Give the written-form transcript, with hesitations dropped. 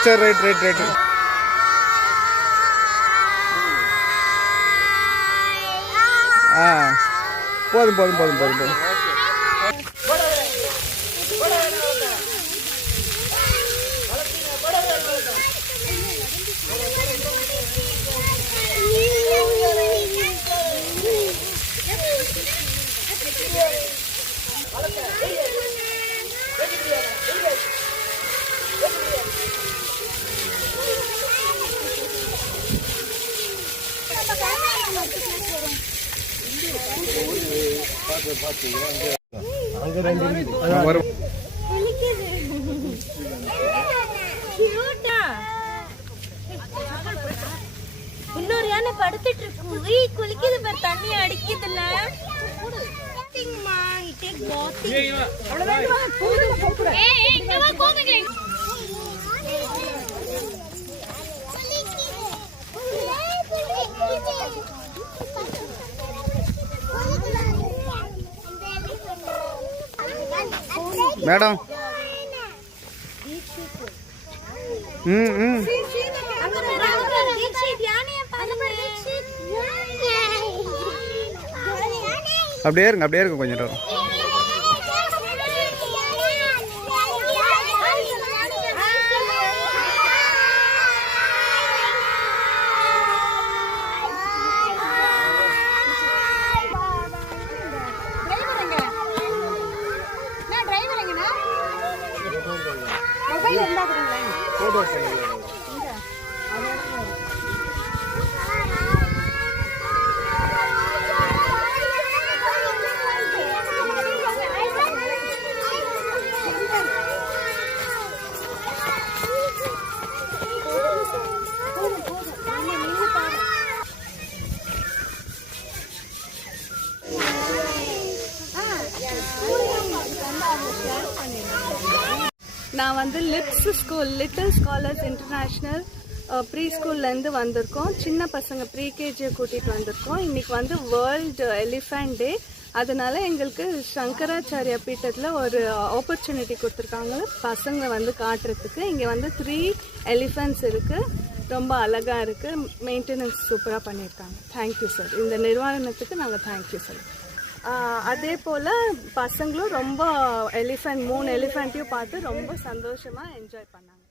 சரி right right right. போதும் போதும் போதும் போதும் போதும். இன்னொரு யானை படுத்துட்டு இருக்கு. குளிக்குது பாரு, தண்ணி அடிக்குதுல்ல. மேடம் அப்படியே இருங்க கொஞ்சம் நேரம். நான் வந்து lips school little scholars international pre ஸ்கூல்லேருந்து வந்திருக்கோம். சின்ன பசங்க ப்ரீகேஜியை கூட்டிகிட்டு வந்திருக்கோம். இன்றைக்கி வந்து வேர்ல்டு எலிஃபண்ட் டே. அதனால எங்களுக்கு சங்கராச்சாரியா பீட்டத்தில் ஒரு ஆப்பர்ச்சுனிட்டி கொடுத்துருக்காங்க பசங்களை வந்து காட்டுறதுக்கு. இங்கே வந்து 3 எலிஃபண்ட்ஸ் இருக்குது. ரொம்ப அழகாக இருக்குது. மெயின்டெனன்ஸ் சூப்பராக பண்ணியிருக்காங்க. Thank you sir. இந்த நிர்வாகத்துக்கு நாங்கள் தேங்க்யூ சார். அதே போல் பசங்களும் ரொம்ப 3 எலிஃபண்ட்டையும் பார்த்து ரொம்ப சந்தோஷமாக என்ஜாய் பண்ணாங்க.